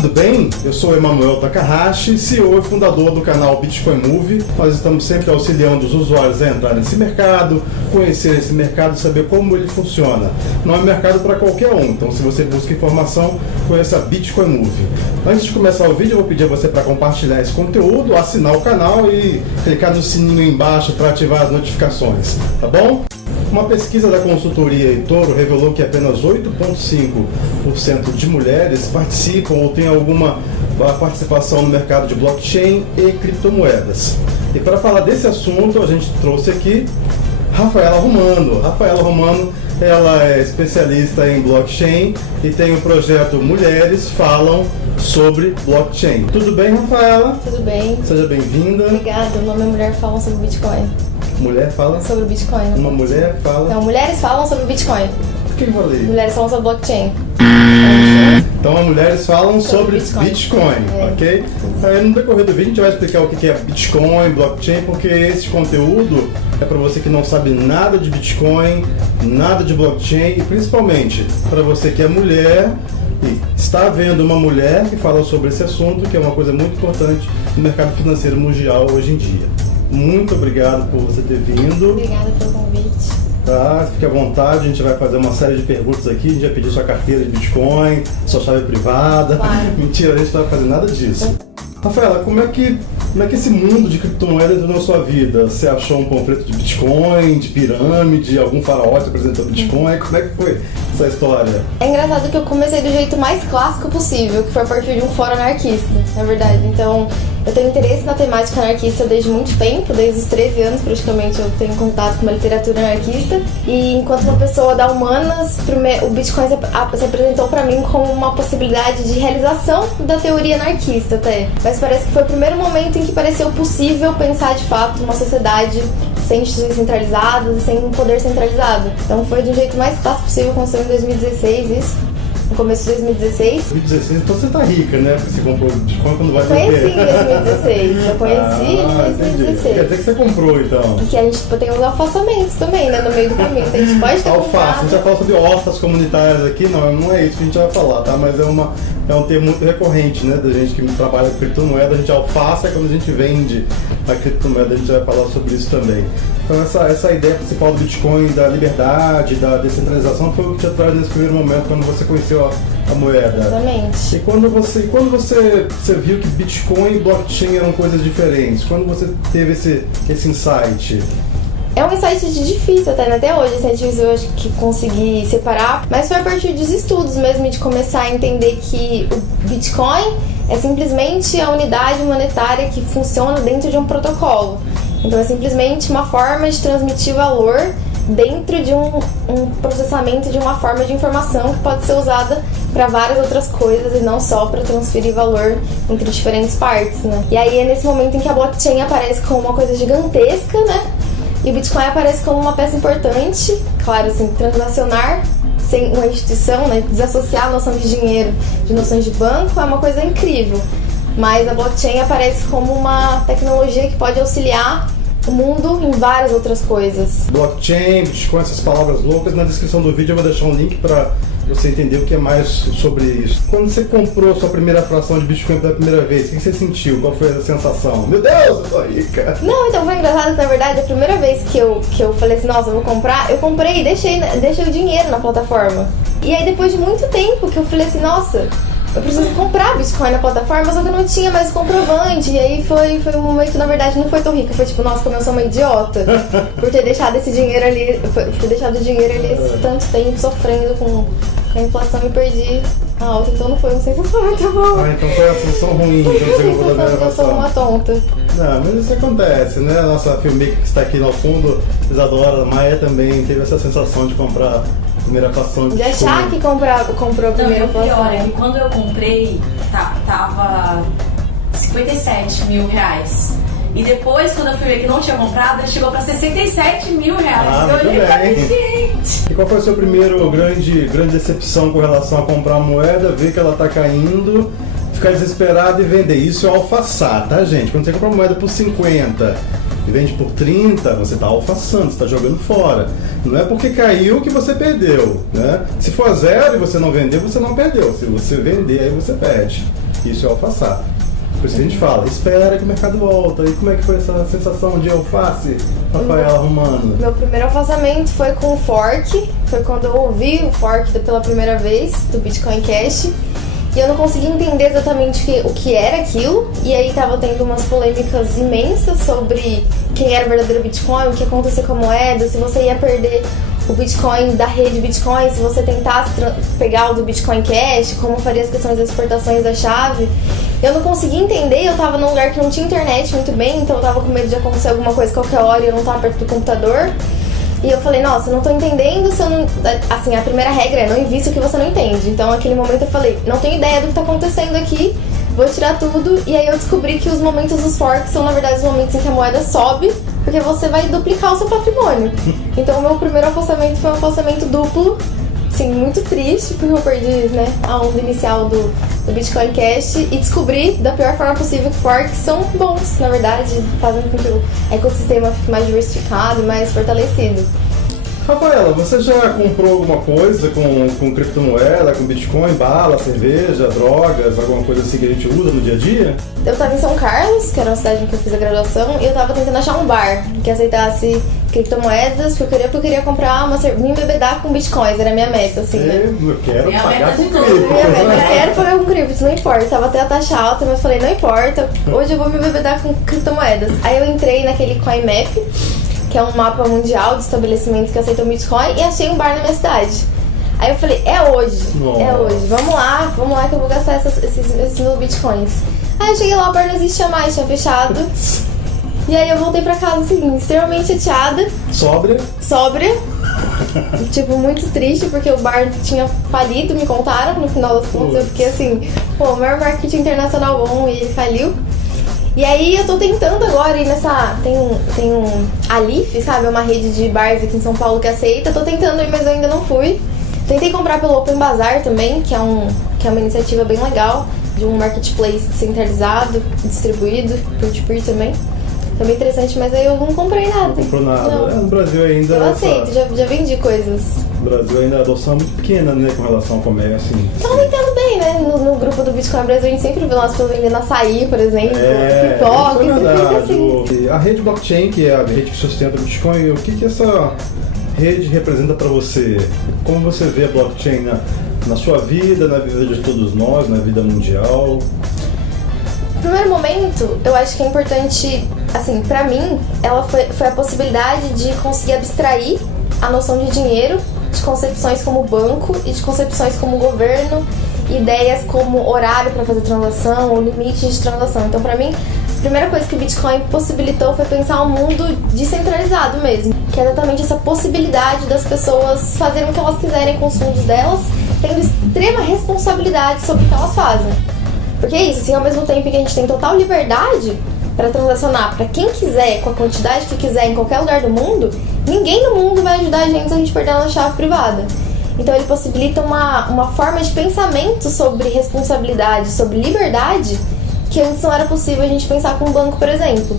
tudo bem? Eu sou Emanuel Takahashi, CEO e fundador do canal Bitcoin Move. Nós estamos sempre auxiliando os usuários a entrar nesse mercado, conhecer esse mercado e saber como ele funciona. Não é mercado para qualquer um, então se você busca informação, conheça a Bitcoin Move. Antes de começar o vídeo, eu vou pedir a você para compartilhar esse conteúdo, assinar o canal e clicar no sininho aí embaixo para ativar as notificações, tá bom? Uma pesquisa da consultoria eToro revelou que apenas 8,5% de mulheres participam ou têm alguma participação no mercado de blockchain e criptomoedas. E para falar desse assunto, a gente trouxe aqui Rafaela Romano. Rafaela Romano, ela é especialista em blockchain e tem o projeto Mulheres Falam sobre Blockchain. Tudo bem, Rafaela? Tudo bem. Seja bem-vinda. Obrigada. O nome é Mulher Falam sobre Bitcoin. Mulher fala? Sobre Bitcoin. Uma mulher fala? Não, mulheres falam sobre Bitcoin. O que eu falei? Mulheres falam sobre blockchain. Então, as mulheres falam sobre Bitcoin, ok? Aí, no decorrer do vídeo, a gente vai explicar o que é Bitcoin, blockchain, porque esse conteúdo é para você que não sabe nada de Bitcoin, nada de blockchain, e principalmente para você que é mulher e está vendo uma mulher que fala sobre esse assunto, que é uma coisa muito importante no mercado financeiro mundial hoje em dia. Muito obrigado por você ter vindo. Obrigada pelo convite. Tá, fique à vontade, a gente vai fazer uma série de perguntas aqui, a gente vai pedir sua carteira de Bitcoin, sua chave privada. Claro. Mentira, a gente não vai fazer nada disso. Rafaela, como é que esse mundo de criptomoeda entrou na sua vida? Você achou um panfleto de Bitcoin, de pirâmide, algum faraó te apresentou Bitcoin? Como é que foi essa história? É engraçado que eu comecei do jeito mais clássico possível, que foi a partir de um fórum anarquista, na verdade. Então, eu tenho interesse na temática anarquista desde muito tempo, desde os 13 anos praticamente eu tenho contato com uma literatura anarquista. E enquanto uma pessoa da humanas, o Bitcoin se apresentou para mim como uma possibilidade de realização da teoria anarquista até. Mas parece que foi o primeiro momento em que pareceu possível pensar de fato numa sociedade sem instituições centralizadas e sem um poder centralizado. Então foi do jeito mais clássico possível, aconteceu em 2016 isso. No começo de 2016. 2016, então você tá rica, né? Porque você comprou Bitcoin quando vai ter. Conheci em 2016. Eu conheci em 2016. Quer dizer que você comprou, então. E que a gente tem os alfaçamentos também, né? No meio do caminho. Então a gente pode ter alface, comprado. a gente vai falar sobre hortas comunitárias aqui, não é isso que a gente vai falar, tá? Mas é um termo muito recorrente, né? Da gente que trabalha com criptomoeda, a gente alfaça é quando a gente vende a criptomoeda, a gente vai falar sobre isso também. Então essa ideia principal do Bitcoin, da liberdade, da descentralização, foi o que te atrás nesse primeiro momento, quando você conheceu a moeda. Exatamente. E quando você viu que Bitcoin e blockchain eram coisas diferentes? Quando você teve esse insight? É um insight difícil até hoje, assim, é difícil eu acho que conseguir separar, mas foi a partir dos estudos mesmo, de começar a entender que o Bitcoin é simplesmente a unidade monetária que funciona dentro de um protocolo. Então é simplesmente uma forma de transmitir valor dentro de um processamento de uma forma de informação que pode ser usada para várias outras coisas e não só para transferir valor entre diferentes partes, né? E aí é nesse momento em que a blockchain aparece como uma coisa gigantesca, né? E o Bitcoin aparece como uma peça importante, claro, assim, transacionar sem uma instituição, né? Desassociar a noção de dinheiro de noções de banco é uma coisa incrível. Mas a blockchain aparece como uma tecnologia que pode auxiliar o mundo em várias outras coisas. Blockchain, Bitcoin, essas palavras loucas, na descrição do vídeo eu vou deixar um link para você entender o que é mais sobre isso. Quando você comprou sua primeira fração de Bitcoin pela primeira vez, o que você sentiu? Qual foi a sensação? Meu Deus, eu tô rica! Não, então foi engraçado que na verdade a primeira vez que eu falei assim, nossa, eu vou comprar, eu comprei e deixei o dinheiro na plataforma. E aí depois de muito tempo que eu falei assim, nossa, eu preciso comprar Bitcoin na plataforma, só que eu não tinha mais o comprovante. E aí foi um momento que na verdade não foi tão rico. Foi tipo, nossa, como eu sou uma idiota por ter deixado esse dinheiro ali, esse tanto tempo sofrendo com a inflação e perdi a alta. Então não foi uma sensação muito boa. Ah, então foi uma sensação ruim. Foi a sensação de eu sou uma tonta. Não, mas isso acontece, né? A nossa filmmaker que está aqui no fundo, Isadora Maia, também teve essa sensação de comprar primeira fração de achar que comprou a primeira fração. Não, o pior é que quando eu comprei, tava 57 mil reais. E depois, quando eu fui ver que não tinha comprado, chegou pra 67 mil reais. Ah, eu olhei e falei, gente. E qual foi a sua primeira grande decepção com relação a comprar a moeda, ver que ela tá caindo, ficar desesperado e vender? Isso é alfaçar, tá, gente? Quando você compra uma moeda por 50 e vende por 30, você está alfaçando, você está jogando fora. Não é porque caiu que você perdeu, né? Se for zero e você não vender, você não perdeu. Se você vender, aí você perde. que isso é alfaçar. Por isso que a gente fala, espera que o mercado volta. E como é que foi essa sensação de alface, Rafaela Romano? Meu primeiro alfaçamento foi com o fork. Foi quando eu ouvi o fork pela primeira vez, do Bitcoin Cash. E eu não conseguia entender exatamente o que era aquilo. E aí tava tendo umas polêmicas imensas sobre quem era o verdadeiro Bitcoin, o que ia acontecer com a moeda, se você ia perder o Bitcoin da rede Bitcoin, se você tentasse pegar o do Bitcoin Cash, como faria as questões das exportações da chave. Eu não conseguia entender, eu tava num lugar que não tinha internet muito bem, então eu tava com medo de acontecer alguma coisa qualquer hora e eu não tava perto do computador. E eu falei, nossa, eu não tô entendendo, se eu não... Assim, a primeira regra é não invista o que você não entende. Então, naquele momento eu falei, não tenho ideia do que tá acontecendo aqui, vou tirar tudo. E aí eu descobri que os momentos dos forks são, na verdade, os momentos em que a moeda sobe, porque você vai duplicar o seu patrimônio. Então, o meu primeiro afastamento foi um afastamento duplo. Sim, muito triste, porque eu perdi, né, a onda inicial do Bitcoin Cash e descobri da pior forma possível que forks são bons, na verdade, fazendo com que o ecossistema fique mais diversificado, mais fortalecido. Rafaela, você já comprou alguma coisa com criptomoeda, com Bitcoin, bala, cerveja, drogas, alguma coisa assim que a gente usa no dia a dia? Eu tava em São Carlos, que era uma cidade em que eu fiz a graduação, e eu tava tentando achar um bar que aceitasse criptomoedas, porque eu queria comprar me embebedar com bitcoins, era a minha meta, assim, né? Eu quero pagar com cripto. Eu quero pagar com cripto, não importa. Tava até a taxa alta, mas falei, não importa, hoje eu vou me embebedar com criptomoedas. Aí eu entrei naquele CoinMap, que é um mapa mundial de estabelecimentos que aceitam Bitcoin, e achei um bar na minha cidade. Aí eu falei, é hoje, vamos lá que eu vou gastar esses meus Bitcoins. Aí eu cheguei lá, o bar não existia mais, tinha fechado. E aí eu voltei pra casa, assim, extremamente chateada. Sóbria. Tipo, muito triste, porque o bar tinha falido, me contaram, no final das contas. Eu fiquei assim, pô, o maior marketing internacional bom, e ele faliu. E aí eu tô tentando agora ir nessa... Tem um Alif, sabe? É uma rede de bars aqui em São Paulo que aceita. Tô tentando ir, mas eu ainda não fui. Tentei comprar pelo Open Bazaar também, que é uma iniciativa bem legal, de um marketplace descentralizado, distribuído, peer-to-peer também. Foi bem interessante, mas aí eu não comprei nada. Não comprou nada. Não. No Brasil ainda... Eu aceito, já vendi coisas. No Brasil ainda a adoção é muito pequena, né, com relação ao comércio, assim. Então eu entendo bem, né? No grupo do Bitcoin Brasil a gente sempre vê umas pessoas vendendo açaí, por exemplo, pipoca, isso é verdade. assim. A rede blockchain, que é a rede que sustenta o Bitcoin, o que essa rede representa para você? Como você vê a blockchain na sua vida, na vida de todos nós, na vida mundial? No primeiro momento, eu acho que é importante, assim, pra mim, ela foi a possibilidade de conseguir abstrair a noção de dinheiro de concepções como banco e de concepções como governo, ideias como horário para fazer transação ou limite de transação. Então, pra mim, a primeira coisa que o Bitcoin possibilitou foi pensar um mundo descentralizado mesmo, que é exatamente essa possibilidade das pessoas fazerem o que elas quiserem com os fundos delas, tendo extrema responsabilidade sobre o que elas fazem. Porque é isso, assim, ao mesmo tempo que a gente tem total liberdade para transacionar para quem quiser, com a quantidade que quiser, em qualquer lugar do mundo, ninguém no mundo vai ajudar a gente se a gente perder a nossa chave privada. Então ele possibilita uma forma de pensamento sobre responsabilidade, sobre liberdade, que antes não era possível a gente pensar com um banco, por exemplo.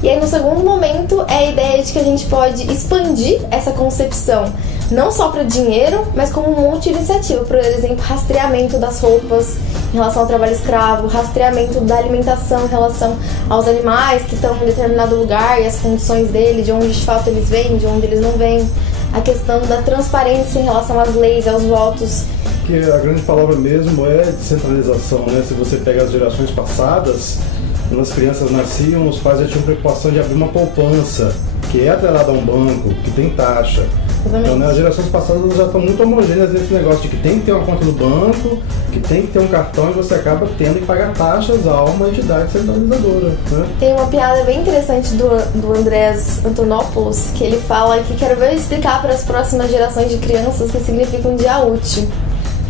E aí no segundo momento é a ideia de que a gente pode expandir essa concepção não só para dinheiro, mas como multi-iniciativa. Por exemplo, rastreamento das roupas em relação ao trabalho escravo, rastreamento da alimentação em relação aos animais que estão em determinado lugar e as condições dele, de onde de fato eles vêm, de onde eles não vêm. A questão da transparência em relação às leis, aos votos. Que a grande palavra mesmo é descentralização, né? Se você pega as gerações passadas, quando as crianças nasciam, os pais já tinham preocupação de abrir uma poupança, que é atrelada a um banco, que tem taxa. Exatamente. Então, né, as gerações passadas já estão muito homogêneas nesse negócio de que tem que ter uma conta no banco, que tem que ter um cartão e você acaba tendo que pagar taxas a uma entidade centralizadora, né? Tem uma piada bem interessante do Andrés Antonopoulos, que ele fala que quero ver eu explicar para as próximas gerações de crianças o que significa um dia útil.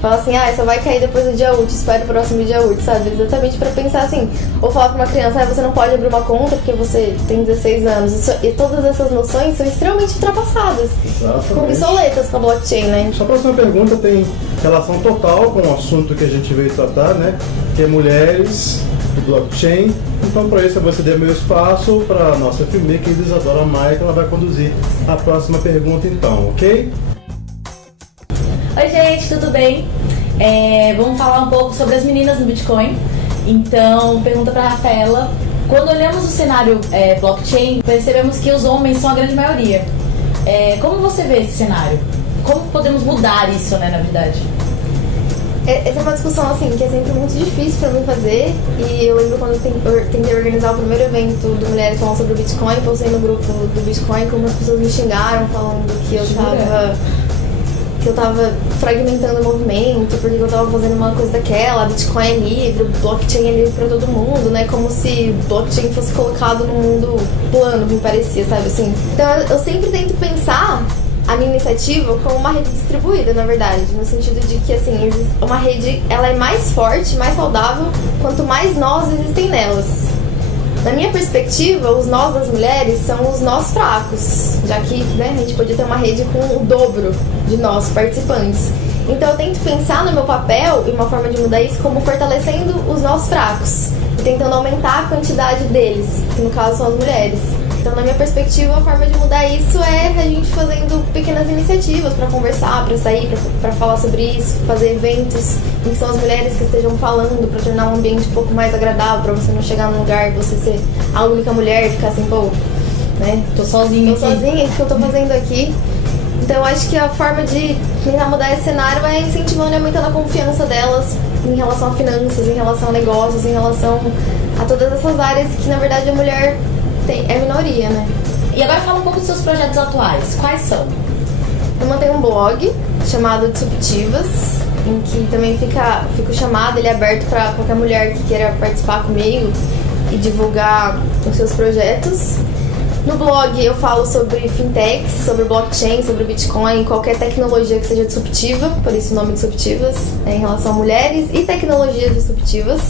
Fala assim, só vai cair depois do dia útil, espera o próximo dia útil, sabe? Exatamente pra pensar assim, ou falar pra uma criança, você não pode abrir uma conta porque você tem 16 anos. E todas essas noções são extremamente ultrapassadas. Exatamente. Obsoletas com a blockchain, né? Sua próxima pergunta tem relação total com o assunto que a gente veio tratar, né? Que é mulheres e blockchain. Então, para isso, eu vou ceder meu espaço para a nossa filmmaker, Isadora Maia, que ela vai conduzir a próxima pergunta, então, ok? Oi gente, tudo bem? Vamos falar um pouco sobre as meninas no Bitcoin. Então, pergunta pra Rafaela. Quando olhamos o cenário blockchain, percebemos que os homens são a grande maioria. Como você vê esse cenário? Como podemos mudar isso, né, na verdade? Essa é uma discussão, assim, que é sempre muito difícil pra mim fazer. E eu lembro quando eu tentei organizar o primeiro evento do Mulheres falando sobre o Bitcoin, postei no grupo do Bitcoin, como as pessoas me xingaram, falando que eu tava fragmentando o movimento, porque eu tava fazendo uma coisa daquela, Bitcoin é livre, blockchain é livre pra todo mundo, né? Como se blockchain fosse colocado num mundo plano, me parecia, sabe assim? Então eu sempre tento pensar a minha iniciativa como uma rede distribuída, na verdade, no sentido de que, assim, uma rede, ela é mais forte, mais saudável, quanto mais nós existem nelas. Na minha perspectiva, os nós das mulheres são os nós fracos, já que, né, a gente podia ter uma rede com o dobro de nós participantes. Então eu tento pensar no meu papel e uma forma de mudar isso como fortalecendo os nós fracos e tentando aumentar a quantidade deles, que no caso são as mulheres. Então, na minha perspectiva, a forma de mudar isso é a gente fazendo pequenas iniciativas para conversar, para sair, para falar sobre isso, fazer eventos em que são as mulheres que estejam falando, para tornar um ambiente um pouco mais agradável, para você não chegar num lugar e você ser a única mulher e ficar assim, pô, né? Tô sozinha, o que eu tô fazendo aqui. Então, eu acho que a forma de tentar mudar esse cenário é incentivando e aumentando a confiança delas em relação a finanças, em relação a negócios, em relação a todas essas áreas que, na verdade, a mulher é minoria, né? E agora fala um pouco dos seus projetos atuais. Quais são? Eu mantenho um blog chamado Disruptivas, em que também fica o chamado, ele é aberto para qualquer mulher que queira participar comigo e divulgar os seus projetos. No blog eu falo sobre fintechs, sobre blockchain, sobre Bitcoin, qualquer tecnologia que seja disruptiva, por isso o nome Disruptivas, em relação a mulheres e tecnologias disruptivas.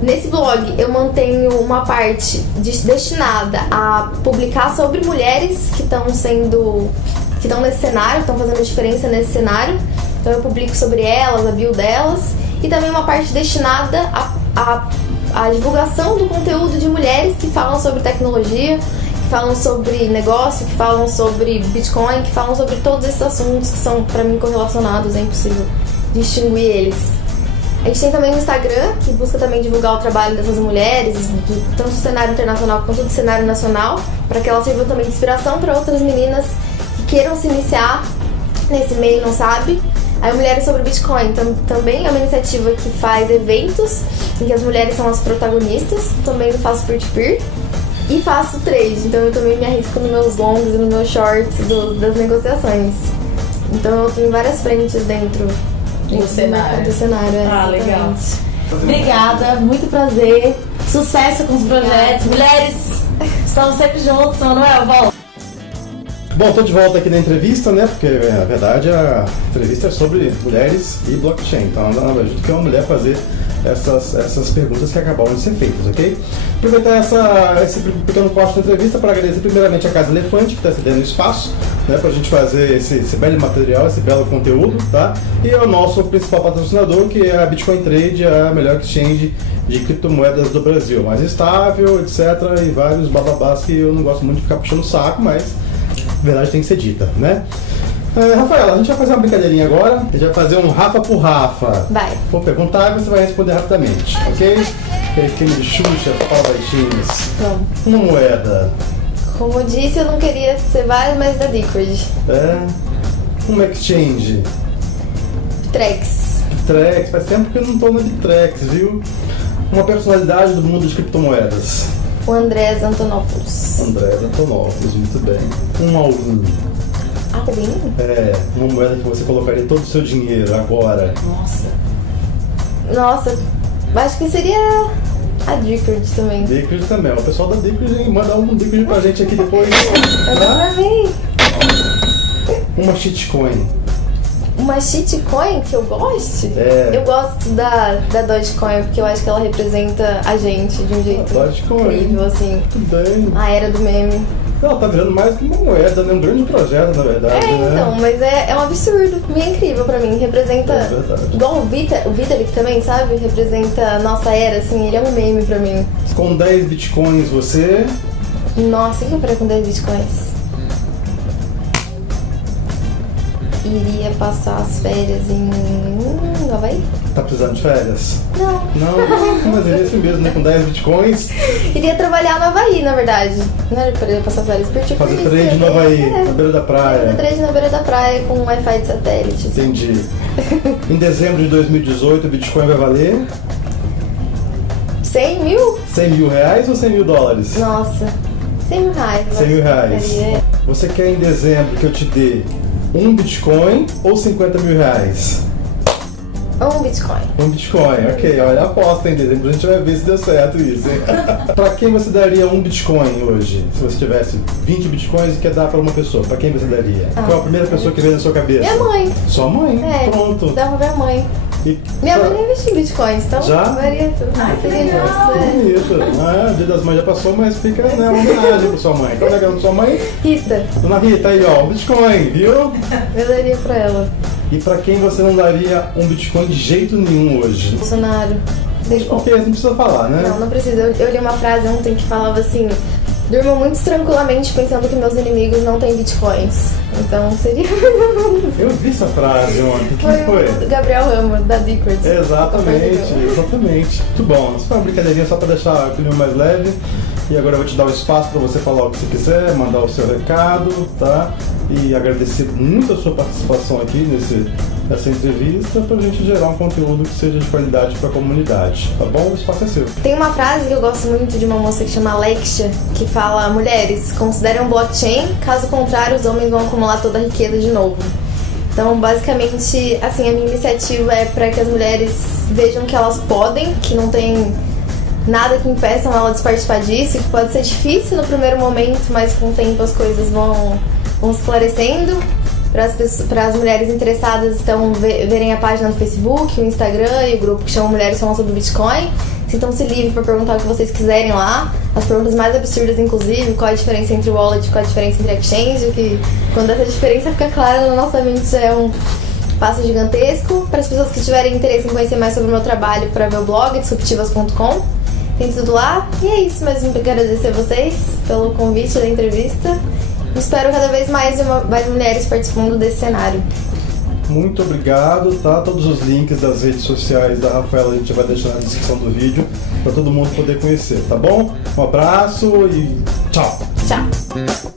Nesse blog eu mantenho uma parte destinada a publicar sobre mulheres que estão nesse cenário, estão fazendo diferença nesse cenário. Então eu publico sobre elas, a bio delas, e também uma parte destinada à divulgação do conteúdo de mulheres que falam sobre tecnologia, que falam sobre negócio, que falam sobre Bitcoin, que falam sobre todos esses assuntos que são, para mim, correlacionados, é impossível distinguir eles. A gente tem também o Instagram, que busca também divulgar o trabalho dessas mulheres, tanto do cenário internacional quanto do cenário nacional, para que elas sirvam também de inspiração para outras meninas que queiram se iniciar nesse meio e não sabem. A Mulheres sobre Bitcoin também é uma iniciativa que faz eventos em que as mulheres são as protagonistas. Também eu faço peer-to-peer e faço trade, então eu também me arrisco nos meus longos e nos meus shorts das negociações. Então eu tenho várias frentes dentro do cenário. Legal. Obrigada, muito prazer. Sucesso com os projetos. Mulheres, estamos sempre juntos, Manuel, volta. Bom, tô de volta aqui na entrevista, né? Porque na verdade a entrevista é sobre mulheres e blockchain. Então nada mais justo que uma mulher fazer essas perguntas que acabaram de ser feitas, ok? Aproveitar esse pequeno corte da entrevista para agradecer primeiramente a Casa Elefante, que está cedendo espaço, né, para a gente fazer esse belo material, esse belo conteúdo, tá? E ao nosso principal patrocinador, que é a Bitcoin Trade, a melhor exchange de criptomoedas do Brasil, mais estável, etc. E vários bababás que eu não gosto muito de ficar puxando o saco, mas a verdade tem que ser dita, né? Rafaela, a gente vai fazer uma brincadeirinha agora. A gente vai fazer um Rafa por Rafa. Vai. Vou perguntar e você vai responder rapidamente, ok? Aquele de Xuxa, pau baixinhos. Vamos. Uma moeda. Como eu disse, eu não queria ser várias, mas da Liquid. Um exchange. Trex. Bitrex, faz tempo que eu não tô na Bitrex, viu? Uma personalidade do mundo de criptomoedas. O Andrés Antonopoulos. Andrés Antonopoulos, muito bem. Um all-in. All-in? Uma moeda que você colocaria todo o seu dinheiro agora. Nossa, acho que seria a Liquid também. Liquid também, o pessoal da Liquid manda um Liquid pra gente aqui depois. Pra mim. Uma shitcoin. Uma shitcoin que eu goste? Eu gosto da Dogecoin, porque eu acho que ela representa a gente de um jeito incrível, assim. Muito bem. A era do meme. Ela tá virando mais que uma moeda, né? Um grande projeto, na verdade. Então, mas é um absurdo, bem incrível pra mim. Representa, igual o Vitalik também, sabe? Representa a nossa era, assim, ele é um meme pra mim. Com 10 bitcoins você... Nossa, o que eu faria com 10 bitcoins? iria passar as férias em Havaí. Tá precisando de férias? Não. Não, mas é isso mesmo, né? Com 10 bitcoins, Iria trabalhar no Havaí, na verdade. Não era pra passar férias, curtir fazer por isso, trade no né? Havaí, na beira da Fazer praia. trade na beira da praia com Wi-Fi de satélite. Entendi. Em dezembro de 2018, o Bitcoin vai valer 100 mil? 100 mil reais ou 100 mil dólares? Nossa, 100 mil reais. 100 mil reais. Ficaria. Você quer em dezembro que eu te dê um Bitcoin ou 50 mil reais? Um Bitcoin. Um Bitcoin, ok. Olha a aposta em dezembro, a gente vai ver se deu certo isso, hein? Pra quem você daria um Bitcoin hoje? Se você tivesse 20 Bitcoins e quer dar pra uma pessoa, pra quem você daria? Qual é a primeira pessoa que veio na sua cabeça? Minha mãe. Sua mãe? É, Pronto. dá pra minha mãe. E Minha pra- mãe não investiu em Bitcoins, então Já? varia tudo. Seria justo, né? Bonito. Ah, o Dia das Mães já passou, mas fica, né, uma homenagem pra sua mãe. Qual é o nome da sua mãe? Rita, Dona Rita, aí ó, um Bitcoin, viu? eu daria pra ela. E pra quem você não daria um Bitcoin de jeito nenhum hoje? Bolsonaro. Porque não precisa falar, né? Não precisa. Eu li uma frase ontem que falava assim: durmo muito tranquilamente pensando que meus inimigos não têm bitcoins. Então seria. Eu vi essa frase ontem. Quem Foi foi? o Gabriel Ramos, da Decred. Exatamente. Muito bom. Isso foi uma brincadeirinha só pra deixar o clima mais leve. E agora eu vou te dar o espaço pra você falar o que você quiser, mandar o seu recado, tá? E agradecer muito a sua participação aqui nessa entrevista pra gente gerar um conteúdo que seja de qualidade pra comunidade, tá bom? O espaço é seu. Tem uma frase que eu gosto muito de uma moça que chama Alexia, que fala: mulheres, considerem um blockchain, caso contrário os homens vão acumular toda a riqueza de novo. Então, basicamente, assim, a minha iniciativa é para que as mulheres vejam que elas podem, que não tem nada que impeçam elas de participar disso, que pode ser difícil no primeiro momento, mas com o tempo as coisas vão esclarecendo. Para as mulheres interessadas, então verem a página do Facebook, o Instagram e o grupo que chama Mulheres Falam sobre Bitcoin. Sintam-se livres para perguntar o que vocês quiserem lá. As perguntas mais absurdas, inclusive, qual a diferença entre wallet, qual a diferença entre exchange, que quando essa diferença fica clara na nossa mente já é um passo gigantesco. Para as pessoas que tiverem interesse em conhecer mais sobre o meu trabalho, para ver o blog, disruptivas.com. Tem tudo lá. E é isso mesmo, eu quero agradecer a vocês pelo convite da entrevista. Espero cada vez mais mulheres participando desse cenário. Muito obrigado, tá? Todos os links das redes sociais da Rafaela a gente vai deixar na descrição do vídeo para todo mundo poder conhecer, tá bom? Um abraço e tchau! Tchau!